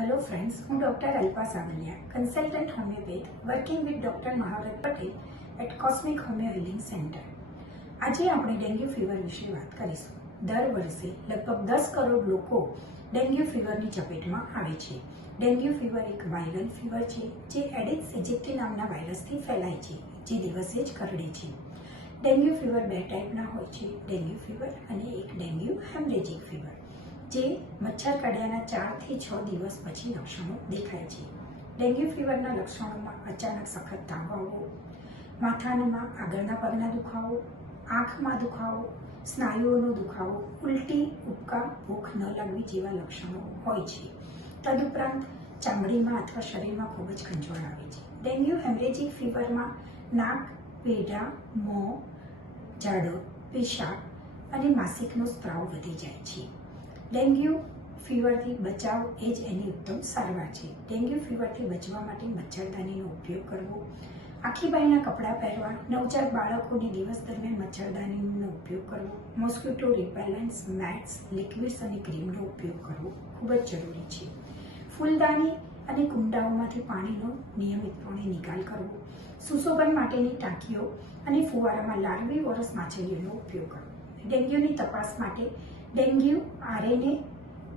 Hello friends, હું doctor Alpa Savaliya, consultant homeopath working with doctor Mahavrat Patel at cosmic homeo healing centre. આજે આપણે dengue fever વિશે વાત કરીશું. દર વર્ષે લગભગ 10 કરોડ લોકો ડેન્ગ્યુ ફીવરની ચપેટમાં આવે છે. ડેન્ગ્યુ ફીવર એક વાયરલ ફીવર છે જે એડિસ એજિપ્ટી નામના વાયરસથી ફેલાય છે, જે દિવસે જ કરડે છે. ડેન્ગ્યુ ફીવર બે ટાઈપના હોય છે, ડેન્ગ્યુ ફીવર અને એક ડેન્ગ્યુ હેમરેજિક ફીવર, જે મચ્છર કડ્યાના 4 થી 6 દિવસ પછી લક્ષણો દેખાય છે. ડેન્ગ્યુ ફીવરના લક્ષણોમાં અચાનક સખત તાવ આવવો, માથામાં આગળના પગના દુખાવો, આંખમાં દુખાવો, સ્નાયુઓનો દુખાવો, ઉલટી, ઉબકા, ભૂખ ન લાગવી જેવા લક્ષણો હોય છે. તદુપરાંત ચામડીમાં અથવા શરીરમાં ખૂબ જ ખંજવાળ આવે છે. ડેન્ગ્યુ હેમરેજિક ફીવરમાં નાક, પેઢા, મોં, ઝાડો, પેશાબ અને માસિકનો સ્ત્રાવ વધી જાય છે. ડેન્ગ્યુ ફીવરથી બચાવ એ જ એની ઉત્તમ સારવાર છે. ડેન્ગ્યુ ફીવરથી બચવા માટે મચ્છરદાનીનો ઉપયોગ કરવો, આખી બાઈના કપડાં પહેરવા, નવજાત બાળકોને દિવસ દરમિયાન મચ્છરદાનીનો ઉપયોગ કરવો, મોસ્કિટો રિપેલન્ટ્સ, મેટ્સ, લિક્વિડ્સ અને ક્રીમનો ઉપયોગ કરવો ખૂબ જ જરૂરી છે. ફૂલદાની અને કુંડાઓમાંથી પાણીનો નિયમિતપણે નિકાલ કરવો, સુશોભન માટેની ટાંકીઓ અને ફુવારામાં લાર્વી ઓરસ માછલીઓનો ઉપયોગ કરવો. ડેન્ગ્યુની તપાસ માટે dengue RNA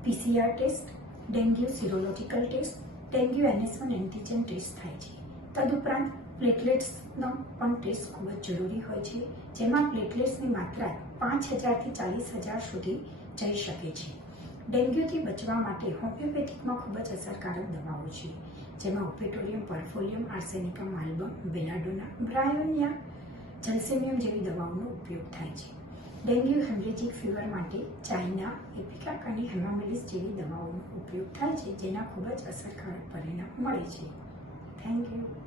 PCR test, dengue serological test, dengue NS1 antigen test થાય છે. તદુપરાંત પ્લેટલેટ્સનો પણ ટેસ્ટ ખૂબ જ જરૂરી હોય છે, જેમાં પ્લેટલેટ્સની માત્રા 5000 થી 40000 સુધી જઈ શકે છે. ડેન્ગ્યુથી બચવા માટે હોમિયોપેથિકમાં ખૂબ જ અસરકારક દવાઓ છે, જેમાં ઓપેટોરિયમ, પરફોલિયમ, આર્સેનિકમ, માલ્બમ, બેલાડોના, બ્રાયોનિયા, જલ્સેમિયમ જેવી દવાઓનો ઉપયોગ થાય છે. ડેન્ગ્યુ હેમરેજિક ફીવર માટે ચાઇના, એપિકાક અને હેમામેલિસ જેવી દવાઓનો ઉપયોગ થાય છે, જેના ખૂબ જ અસરકારક પરિણામ મળે છે. Thank you.